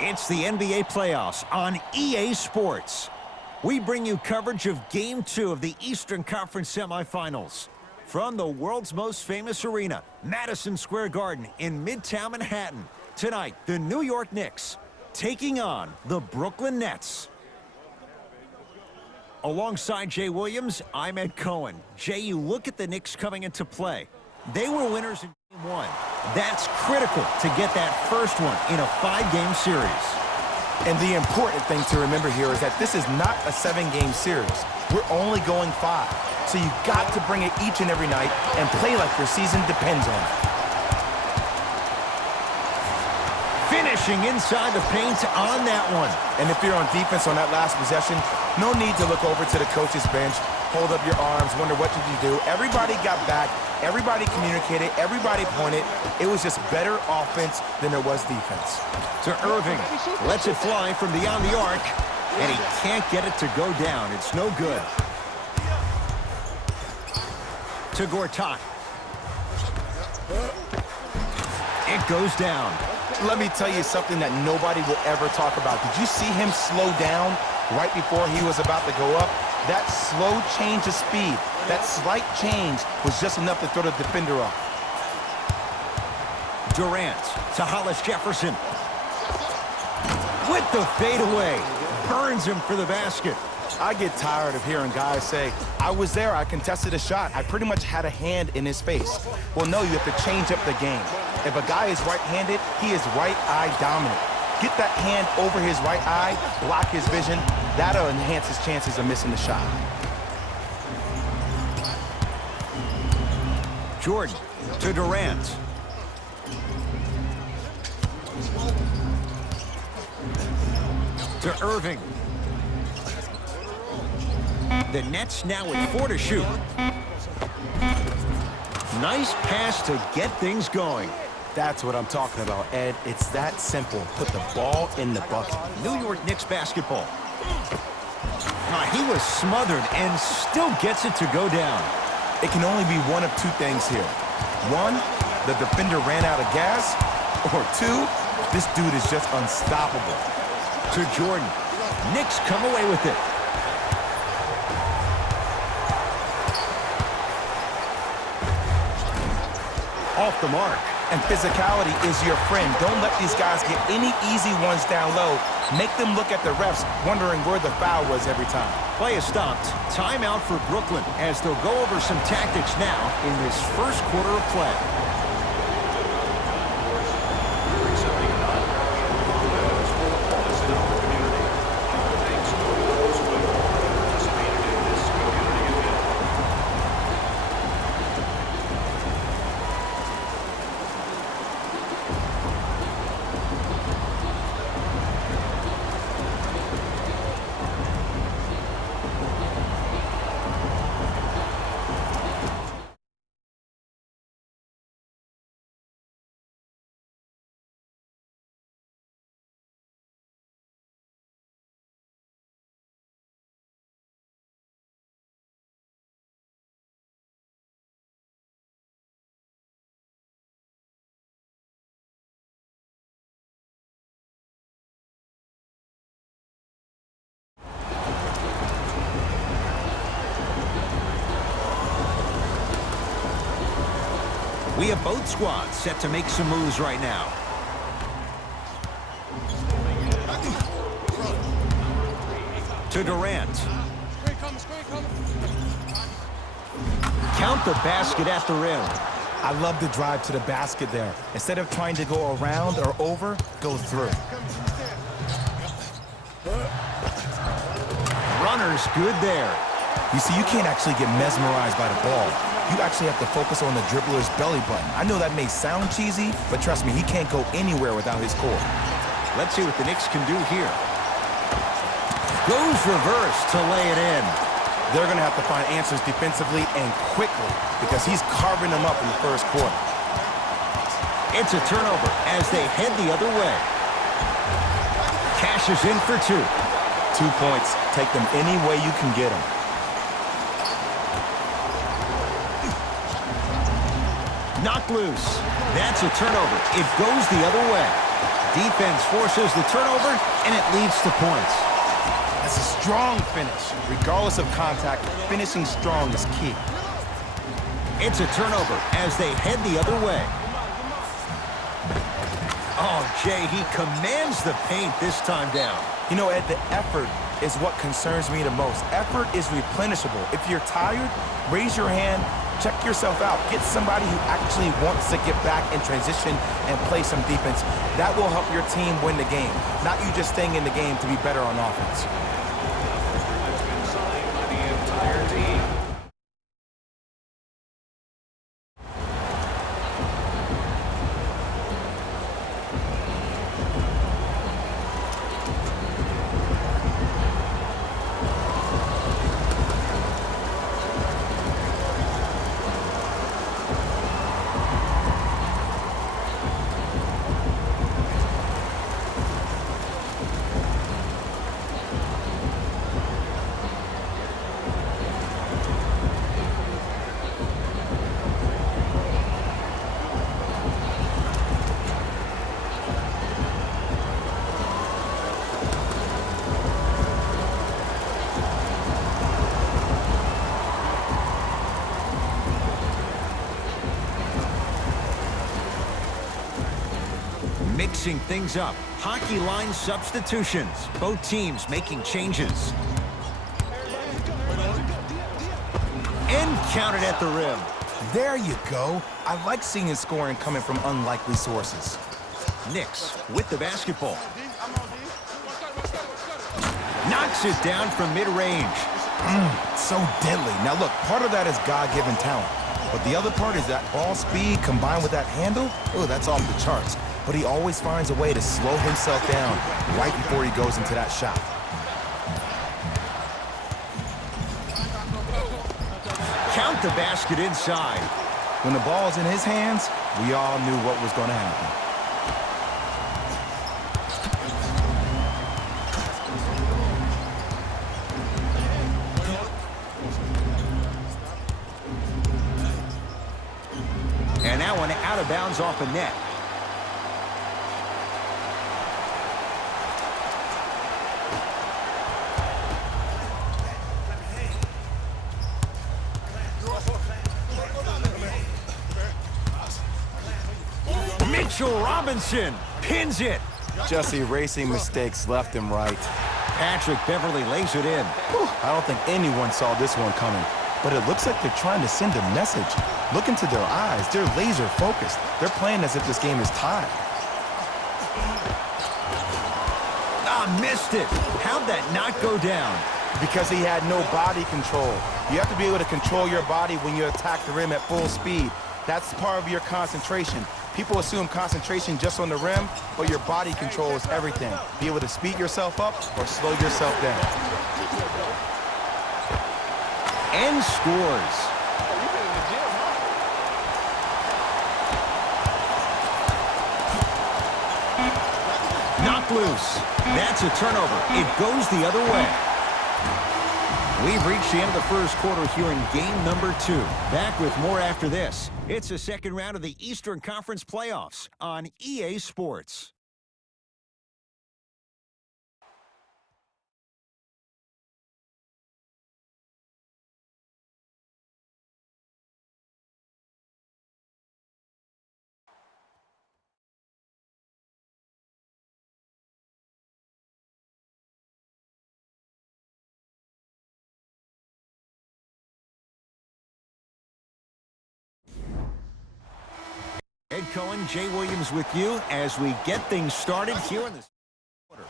It's the NBA playoffs on EA Sports. We bring you coverage of Game 2 of the Eastern Conference semifinals. From the world's most famous arena, Madison Square Garden in Midtown Manhattan. Tonight, the New York Knicks taking on the Brooklyn Nets. Alongside Jay Williams, I'm Ed Cohen. Jay, you look at the Knicks coming into play. They were winners in Game 1. That's critical to get that first one in a 5-game series. And the important thing to remember here is that this is not a 7-game series. We're only going 5. So you got to bring it each and every night and play like your season depends on it. Finishing inside the paint on that one. And if you're on defense on that last possession, no need to look over to the coach's bench, hold up your arms, wonder what did you do. Everybody got back, everybody communicated, everybody pointed. It was just better offense than it was defense. To Irving, lets it fly from beyond the arc, and he can't get it to go down. It's no good. To Gortat. It goes down. Let me tell you something that nobody will ever talk about. Did you see him slow down right before he was about to go up? That slow change of speed, that slight change was just enough to throw the defender off. Durant to Hollis Jefferson. With the fadeaway. Burns him for the basket. I get tired of hearing guys say, I was there, I contested a shot. I pretty much had a hand in his face. Well, no, you have to change up the game. If a guy is right-handed, he is right-eye dominant. Get that hand over his right eye, block his vision. That'll enhance his chances of missing the shot. Jordan to Durant. To Irving. The Nets now with 4 to shoot. Nice pass to get things going. That's what I'm talking about, Ed. It's that simple. Put the ball in the bucket. New York Knicks basketball. He was smothered and still gets it to go down. It can only be one of two things here. One, the defender ran out of gas. Or two, this dude is just unstoppable. To Jordan. Knicks come away with it. Off the mark. And physicality is your friend. Don't let these guys get any easy ones down low. Make them look at the refs, wondering where the foul was every time. Play is stopped. Timeout for Brooklyn as they'll go over some tactics now in this first quarter of play. We have both squads set to make some moves right now. To Durant. Count the basket at the rim. I love the drive to the basket there. Instead of trying to go around or over, go through. Runner's good there. You see, you can't actually get mesmerized by the ball. You actually have to focus on the dribbler's belly button. I know that may sound cheesy, but trust me, he can't go anywhere without his core. Let's see what the Knicks can do here. Goes reverse to lay it in. They're going to have to find answers defensively and quickly because he's carving them up in the first quarter. It's a turnover as they head the other way. Cashes in for 2. 2 points. Take them any way you can get them. Knocked loose. That's a turnover. It goes the other way. Defense forces the turnover, and it leads to points. That's a strong finish. Regardless of contact, finishing strong is key. It's a turnover as they head the other way. Oh, Jay, he commands the paint this time down. You know, Ed, the effort is what concerns me the most. Effort is replenishable. If you're tired, raise your hand, check yourself out. Get somebody who actually wants to get back in transition and play some defense. That will help your team win the game, not you just staying in the game to be better on offense. Mixing things up. Hockey line substitutions. Both teams making changes. And counted at the rim. There you go. I like seeing scoring coming from unlikely sources. Knicks with the basketball. Knocks it down from mid-range. So deadly. Now look, part of that is God-given talent. But the other part is that ball speed combined with that handle. Oh, that's off the charts. But he always finds a way to slow himself down right before he goes into that shot. Count the basket inside. When the ball's in his hands, we all knew what was going to happen. And that one out of bounds off a net. Mitchell Robinson pins it. Just erasing mistakes left and right. Patrick Beverly lays it in. I don't think anyone saw this one coming, but it looks like they're trying to send a message. Look into their eyes. They're laser focused. They're playing as if this game is tied. Missed it. How'd that not go down? Because he had no body control. You have to be able to control your body when you attack the rim at full speed. That's part of your concentration. People assume concentration just on the rim, but your body control is everything. Be able to speed yourself up or slow yourself down. And scores. Knocked loose. That's a turnover. It goes the other way. We've reached the end of the first quarter here in game number 2. Back with more after this. It's the second round of the Eastern Conference playoffs on EA Sports. Ed Cohen, Jay Williams with you as we get things started here in the quarter.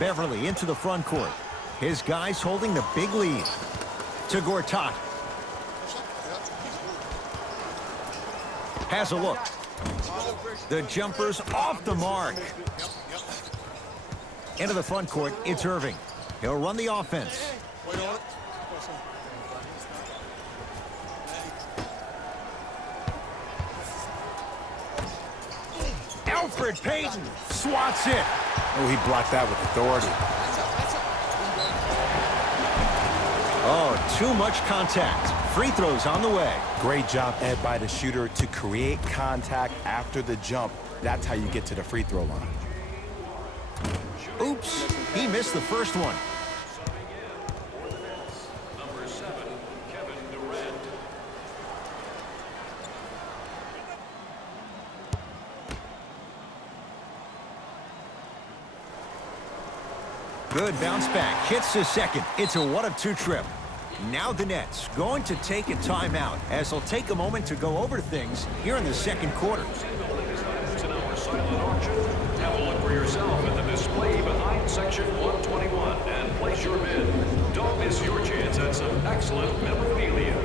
Beverly into the front court. His guys holding the big lead. To Gortat. Has a look. The jumper's off the mark. Into the front court, it's Irving. He'll run the offense. Alfred Payton swats it. Oh, he blocked that with authority. Oh, too much contact. Free throws on the way. Great job, Ed, by the shooter to create contact after the jump. That's how you get to the free throw line. Oops, he missed the first one. Number 7, Kevin Durant. Good bounce back. Hits the second. It's a 1-of-2 trip. Now the Nets going to take a timeout as they'll take a moment to go over things here in the second quarter. In our silent auction, have a look for yourself at the display behind section 121 and place your bid. Don't miss your chance at some excellent memorabilia.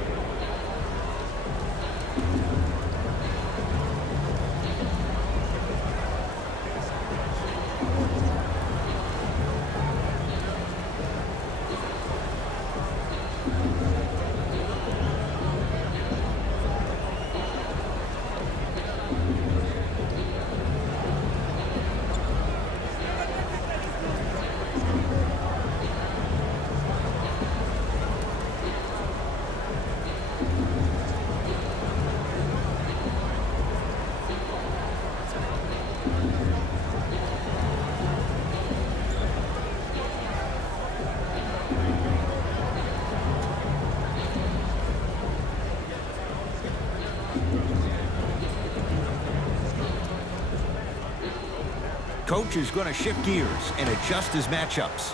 Coach is going to shift gears and adjust his matchups.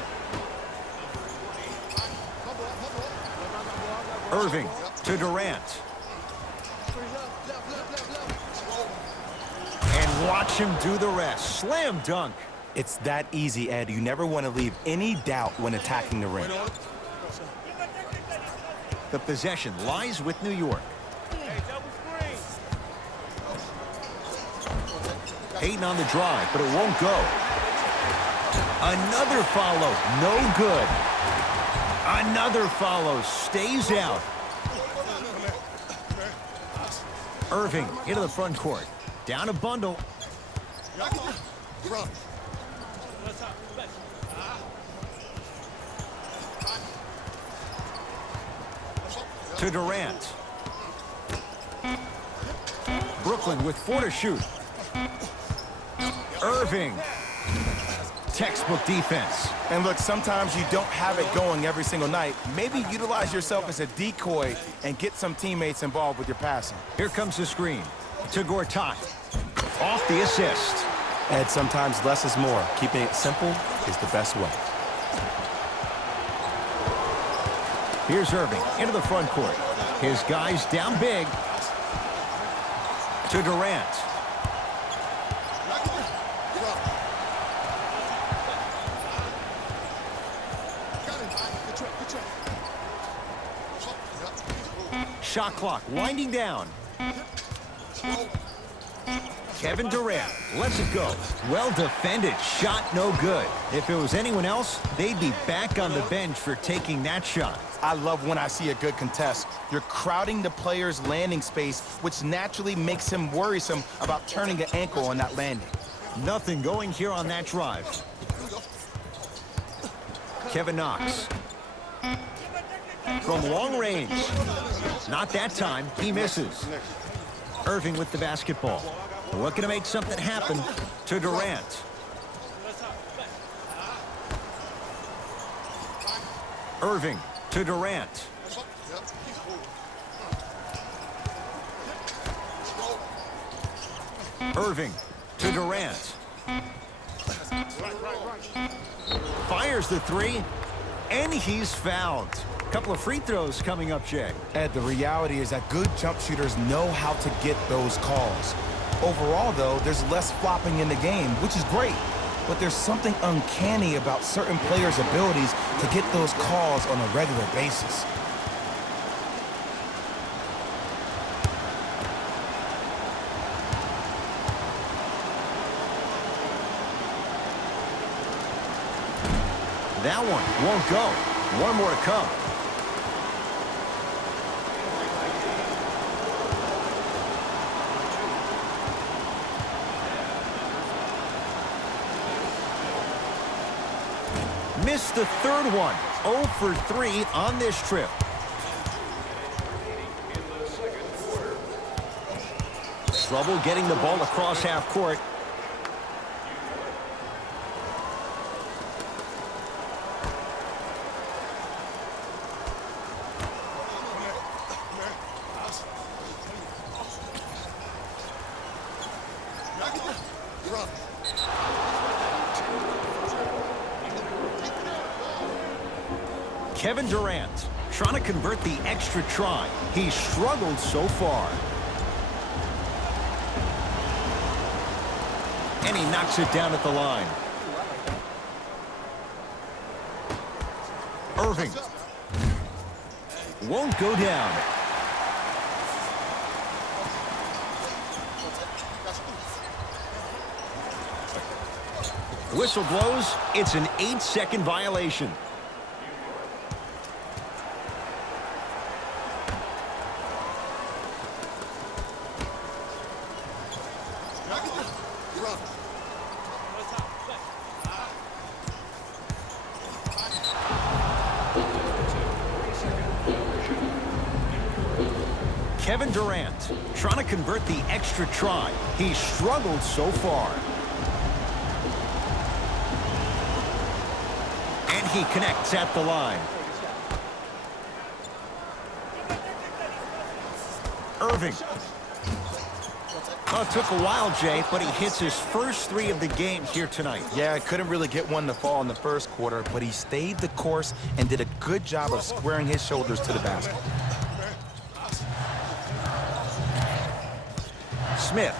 Irving to Durant. And watch him do the rest. Slam dunk. It's that easy, Ed. You never want to leave any doubt when attacking the rim. The possession lies with New York. Hayden on the drive, but it won't go. Another follow, no good. Another follow, stays out. Irving into the front court. Down a bundle. To Durant. Brooklyn with 4 to shoot. Irving. Textbook defense. And look, sometimes you don't have it going every single night. Maybe utilize yourself as a decoy and get some teammates involved with your passing. Here comes the screen. To Gortat. Off the assist. Ed, sometimes less is more. Keeping it simple is the best way. Here's Irving into the front court. His guys down big. To Durant. Shot clock winding down. Kevin Durant lets it go. Well defended. Shot no good. If it was anyone else, they'd be back on the bench for taking that shot. I love when I see a good contest. You're crowding the player's landing space, which naturally makes him worrisome about turning the ankle on that landing. Nothing going here on that drive. Kevin Knox. From long range. Not that time. He misses. Irving with the basketball. Looking to make something happen. To Durant. Irving to Durant. Irving to Durant. Fires the three, and he's fouled. Couple of free throws coming up, Jay. Ed, the reality is that good jump shooters know how to get those calls. Overall, though, there's less flopping in the game, which is great. But there's something uncanny about certain players' abilities to get those calls on a regular basis. That one won't go. One more to come. Missed the third one. 0 for 3 on this trip. Trouble getting the ball across half court. Kevin Durant trying to convert the extra try. He struggled so far. And he knocks it down at the line. Irving. Won't go down. Whistle blows. It's an 8-second violation. Kevin Durant trying to convert the extra try. He struggled so far. And he connects at the line. Irving. Oh, it took a while, Jay, but he hits his first 3 of the game here tonight. Yeah, couldn't really get one to fall in the first quarter, but he stayed the course and did a good job of squaring his shoulders to the basket. Smith.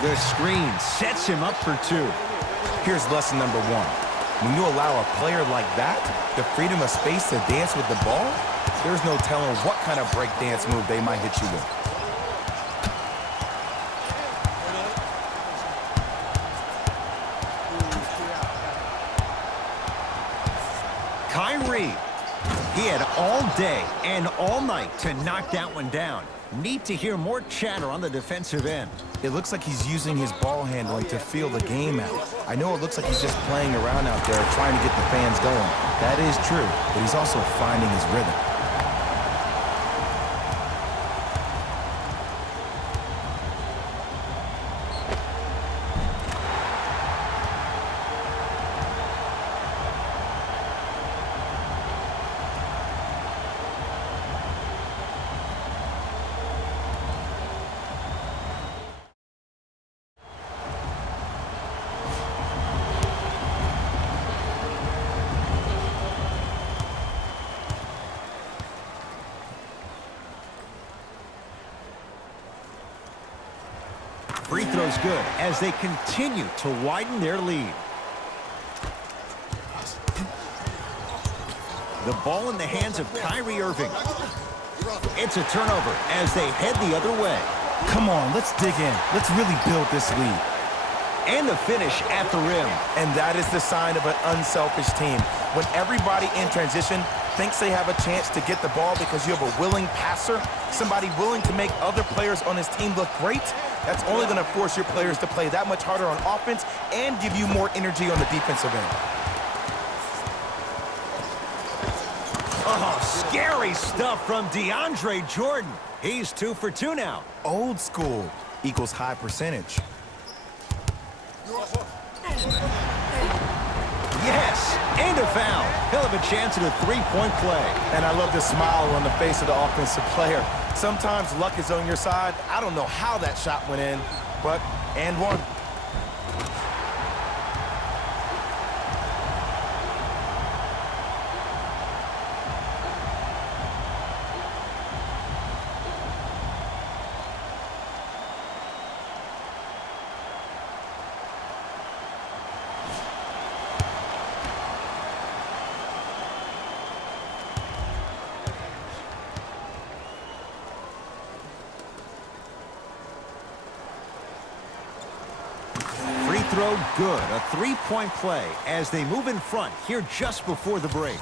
The screen sets him up for 2. Here's lesson number 1. When you allow a player like that the freedom of space to dance with the ball, there's no telling what kind of break dance move they might hit you with. Kyrie. He had all day and all night to knock that one down. Need to hear more chatter on the defensive end. It looks like he's using his ball handling to feel the game out. I know it looks like he's just playing around out there trying to get the fans going. That is true, but he's also finding his rhythm. Free throw's good as they continue to widen their lead. The ball in the hands of Kyrie Irving. It's a turnover as they head the other way. Come on, let's dig in. Let's really build this lead. And the finish at the rim. And that is the sign of an unselfish team. When everybody in transition thinks they have a chance to get the ball because you have a willing passer, somebody willing to make other players on his team look great, that's only going to force your players to play that much harder on offense and give you more energy on the defensive end. Oh, scary stuff from DeAndre Jordan. He's 2 for 2 now. Old school equals high percentage. Yes, and a foul. He'll have a chance at a 3-point play. And I love the smile on the face of the offensive player. Sometimes luck is on your side. I don't know how that shot went in, but and one. Throw good, a 3-point play as they move in front here just before the break.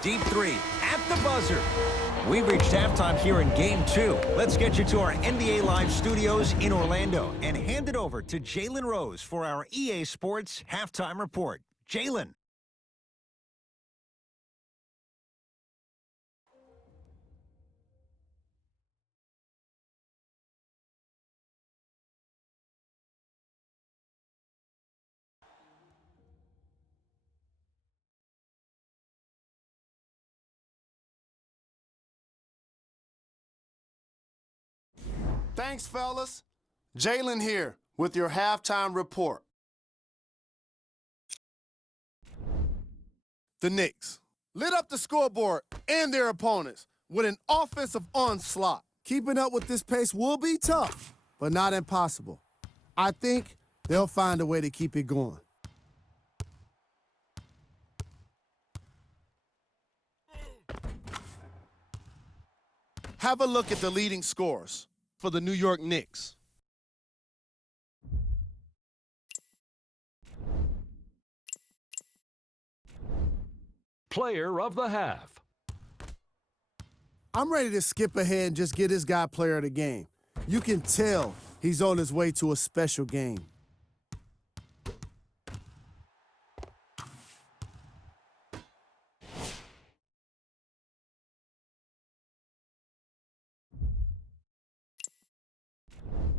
Deep 3 at the buzzer. We've reached halftime here in Game 2. Let's get you to our NBA Live studios in Orlando and hand it over to Jalen Rose for our EA Sports Halftime Report. Jalen. Thanks, fellas. Jalen here with your halftime report. The Knicks lit up the scoreboard and their opponents with an offensive onslaught. Keeping up with this pace will be tough, but not impossible. I think they'll find a way to keep it going. Have a look at the leading scorers for the New York Knicks. Player of the half. I'm ready to skip ahead and just get this guy player of the game. You can tell he's on his way to a special game.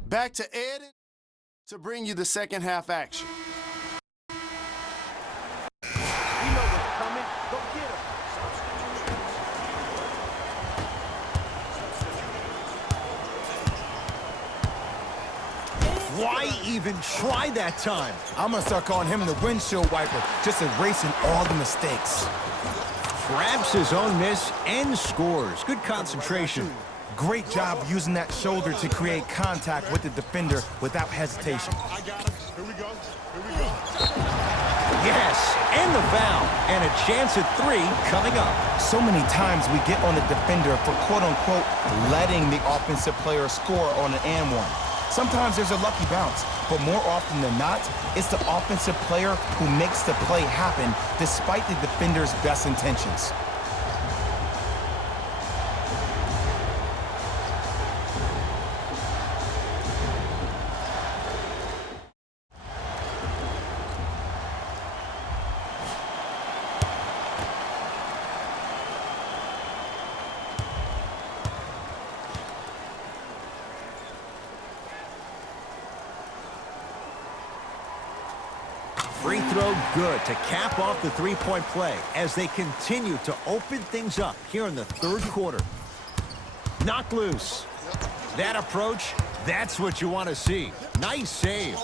Back to Ed to bring you the second half action. You know what's coming. Go get him. Why even try that time? I'm going to start calling him the windshield wiper, just erasing all the mistakes. Grabs his own miss and scores. Good concentration. Great job using that shoulder to create contact with the defender without hesitation. I got him. Here we go. Here we go. Yes, and the foul. And a chance at three coming up. So many times we get on the defender for quote-unquote letting the offensive player score on an and one. Sometimes there's a lucky bounce, but more often than not, it's the offensive player who makes the play happen despite the defender's best intentions. Free throw good to cap off the three-point play as they continue to open things up here in the third quarter. Knocked loose. That approach, that's what you want to see. Nice save.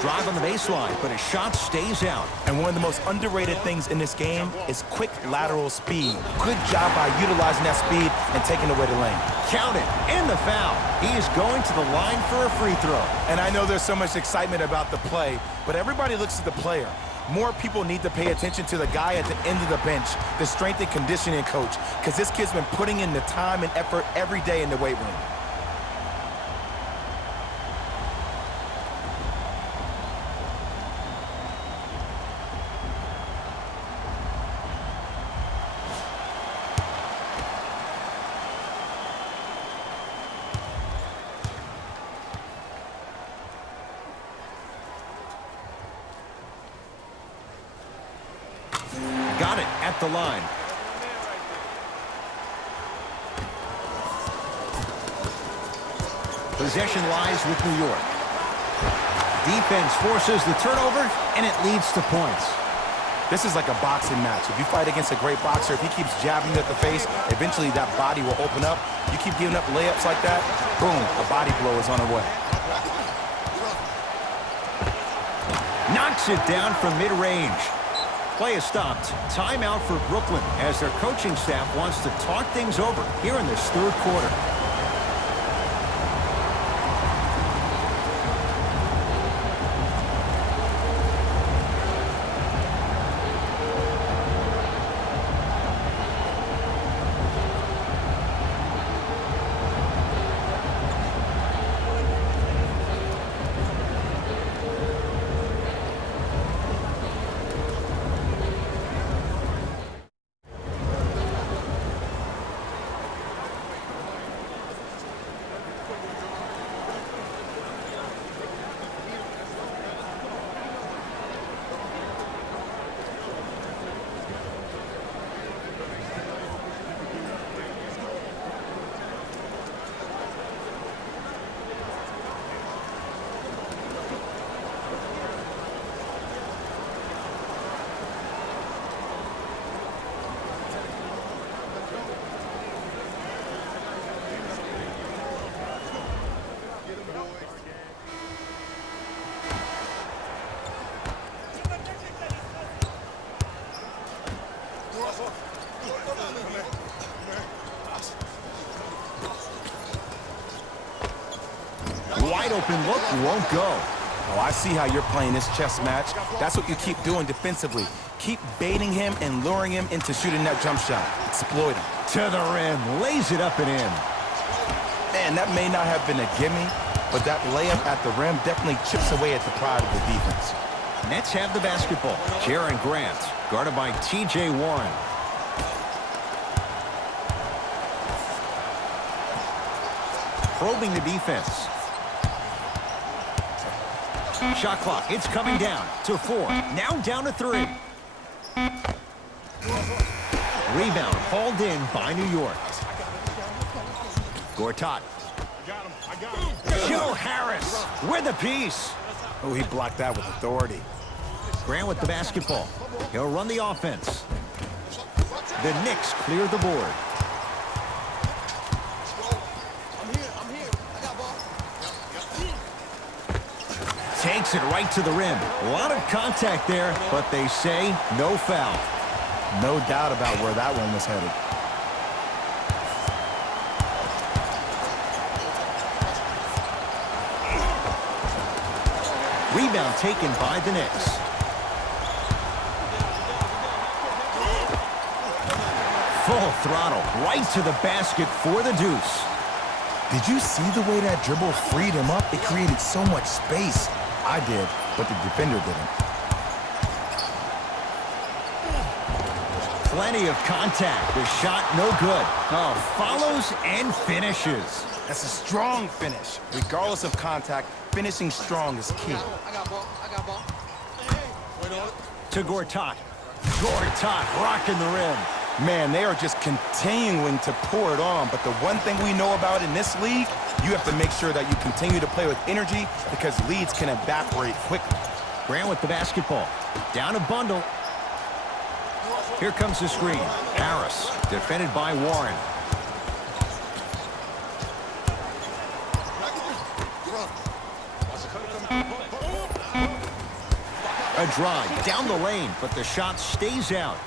Drive on the baseline, but his shot stays out. And one of the most underrated things in this game is quick lateral speed. Good job by utilizing that speed and taking away the lane. Count it, and the foul. He is going to the line for a free throw. And I know there's so much excitement about the play, but everybody looks at the player. More people need to pay attention to the guy at the end of the bench, the strength and conditioning coach, because this kid's been putting in the time and effort every day in the weight room. Got it at the line. Possession lies with New York. Defense forces the turnover, and it leads to points. This is like a boxing match. If you fight against a great boxer, if he keeps jabbing you at the face, eventually that body will open up. You keep giving up layups like that, boom, a body blow is on the way. Knocks it down from mid-range. Play is stopped. Timeout for Brooklyn as their coaching staff wants to talk things over here in this third quarter. open look won't go. Oh, I see how you're playing this chess match. That's what you keep doing defensively. Keep baiting him and luring him into shooting that jump shot. Exploit him. To the rim, lays it up and in. Man, that may not have been a gimme, but that layup at the rim definitely chips away at the pride of the defense. Nets have the basketball. Jaren Grant, guarded by T.J. Warren. Probing the defense. Shot clock, it's coming down to 4. Now down to 3. Rebound hauled in by New York. Gortat. Joe Harris with the piece. Oh, he blocked that with authority. Grant with the basketball. He'll run the offense. The Knicks clear the board. Takes it right to the rim. A lot of contact there, but they say no foul. No doubt about where that one was headed. Rebound taken by the Knicks. Full throttle, right to the basket for the deuce. Did you see the way that dribble freed him up? It created so much space. I did, but the defender didn't. Plenty of contact. The shot no good. Oh, follows and finishes. That's a strong finish. Regardless of contact, finishing strong is key. To Gortat. Gortat rocking the rim. Man, they are just continuing to pour it on, but the one thing we know about in this league, you have to make sure that you continue to play with energy because leads can evaporate quickly. Grant with the basketball. Down a bundle. Here comes the screen. Harris, defended by Warren. A drive down the lane, but the shot stays out.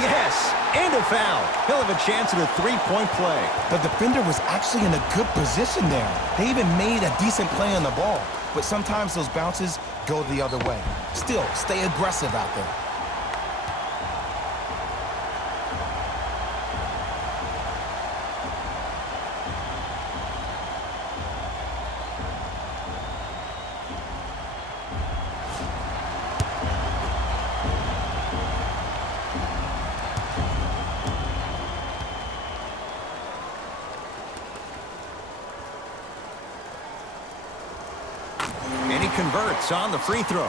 Yes, and a foul. He'll have a chance at a three-point play. The defender was actually in a good position there. They even made a decent play on the ball, but sometimes those bounces go the other way. Still, stay aggressive out there. And he converts on the free throw.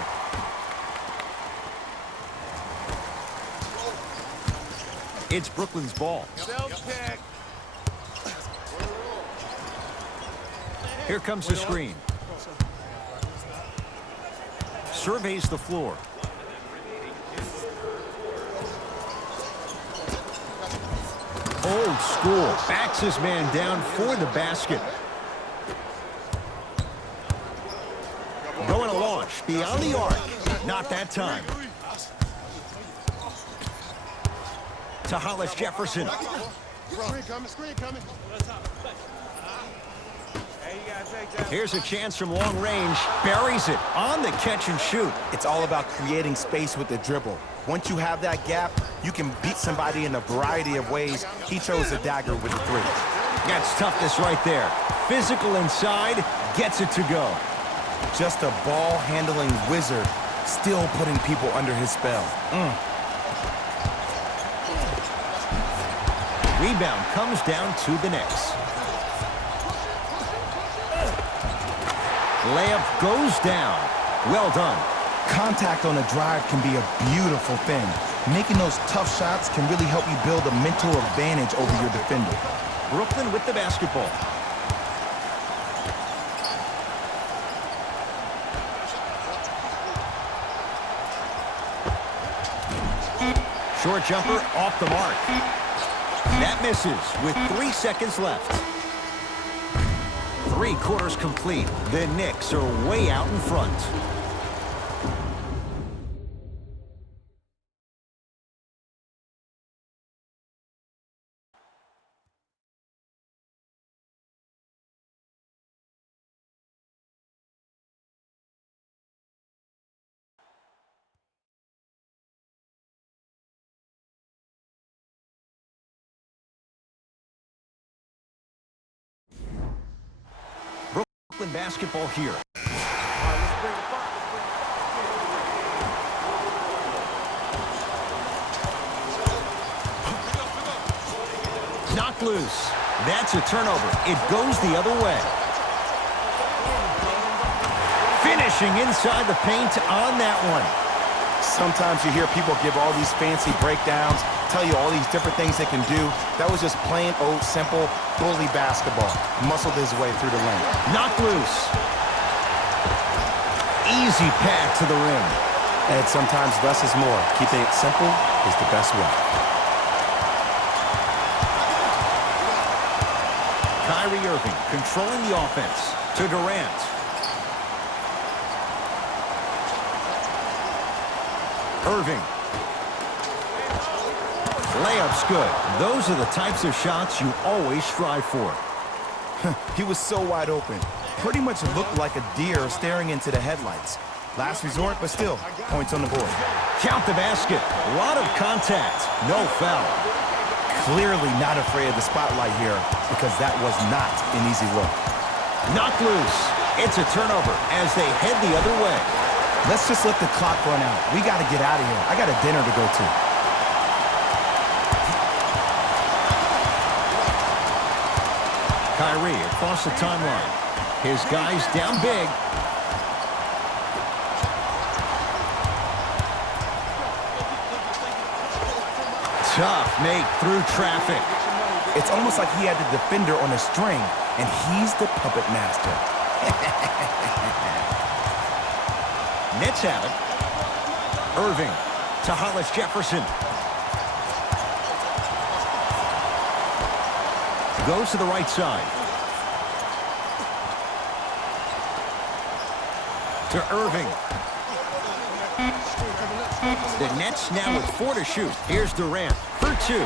It's Brooklyn's ball. Here comes the screen. Surveys the floor. Old school. Backs his man down for the basket. Going to launch beyond the arc. Not that time. To Hollis Jefferson. Screen coming. Here's a chance from long range. Buries it on the catch and shoot. It's all about creating space with the dribble. Once you have that gap, you can beat somebody in a variety of ways. He chose the dagger with the three. That's toughness right there. Physical inside, gets it to go. Just a ball-handling wizard, still putting people under his spell. Rebound comes down to the Knicks. Layup goes down. Well done. Contact on a drive can be a beautiful thing. Making those tough shots can really help you build a mental advantage over your defender. Brooklyn with the basketball. Short jumper off the mark. That misses with 3 seconds left. 3 quarters complete. The Knicks are way out in front. basketball here. Knocked loose. That's a turnover. It goes the other way. Finishing inside the paint on that one. Sometimes you hear people give all these fancy breakdowns, tell you all these different things they can do. That was just plain old simple bully basketball. Muscled his way through the lane. Knocked loose. Easy path to the rim. And sometimes less is more. Keeping it simple is the best way. Kyrie Irving controlling the offense to Durant. Irving. Layup's good. Those are the types of shots you always strive for. He was so wide open. Pretty much looked like a deer staring into the headlights. Last resort, but still, points on the board. Count the basket. A lot of contact. No foul. Clearly not afraid of the spotlight here because that was not an easy look. Knocked loose. It's a turnover as they head the other way. Let's just let the clock run out. We got to get out of here. I got a dinner to go to. Kyrie across the timeline. His guys down big. Tough make through traffic. It's almost like he had the defender on a string, and he's the puppet master. Nets have it. Irving to Hollis Jefferson. Goes to the right side. To Irving. The Nets now with 4 to shoot. Here's Durant for 2.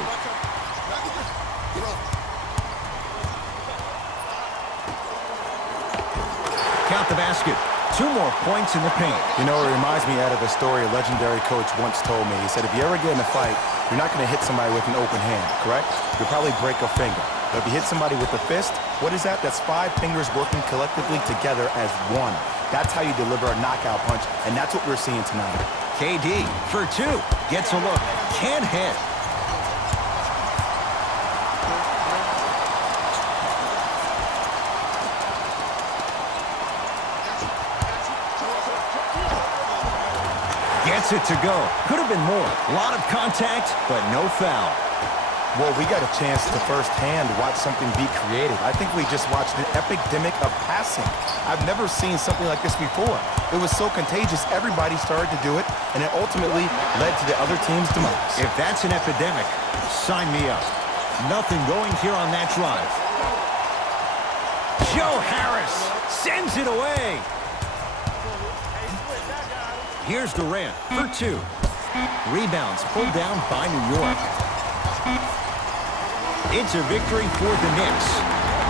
Count the basket. 2 more points in the paint. You know, it reminds me out of a story a legendary coach once told me. He said, if you ever get in a fight, you're not going to hit somebody with an open hand, correct? You'll probably break a finger. But if you hit somebody with a fist, what is that? That's 5 fingers working collectively together as one. That's how you deliver a knockout punch, and that's what we're seeing tonight. KD for 2. Gets a look. Can't hit. Gets it to go. Could have been more. A lot of contact, but no foul. Well, we got a chance to firsthand watch something be created. I think we just watched an epidemic of passing. I've never seen something like this before. It was so contagious, everybody started to do it, and it ultimately led to the other team's demise. If that's an epidemic, sign me up. Nothing going here on that drive. Joe Harris sends it away. Here's Durant for 2. Rebounds pulled down by New York. It's a victory for the Knicks.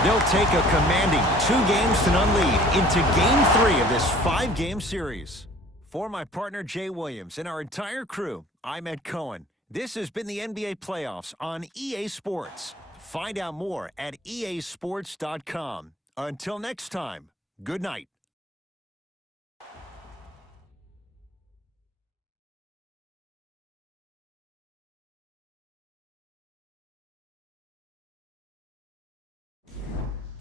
They'll take a commanding 2-0 lead into Game 3 of this 5-game series. For my partner Jay Williams and our entire crew, I'm Ed Cohen. This has been the NBA Playoffs on EA Sports. Find out more at easports.com. Until next time, good night.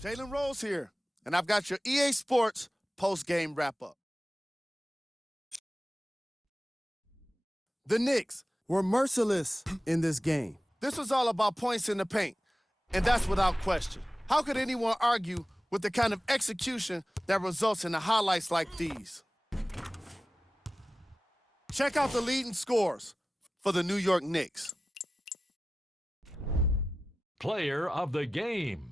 Jalen Rose here, and I've got your EA Sports post-game wrap-up. The Knicks were merciless in this game. This was all about points in the paint, and that's without question. How could anyone argue with the kind of execution that results in the highlights like these? Check out the leading scores for the New York Knicks. Player of the game.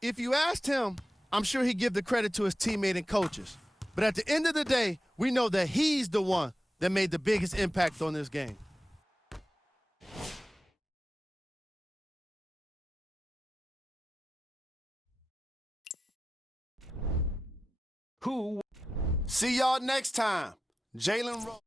If you asked him, I'm sure he'd give the credit to his teammate and coaches. But at the end of the day, we know that he's the one that made the biggest impact on this game. Who? See y'all next time. Jalen Rose.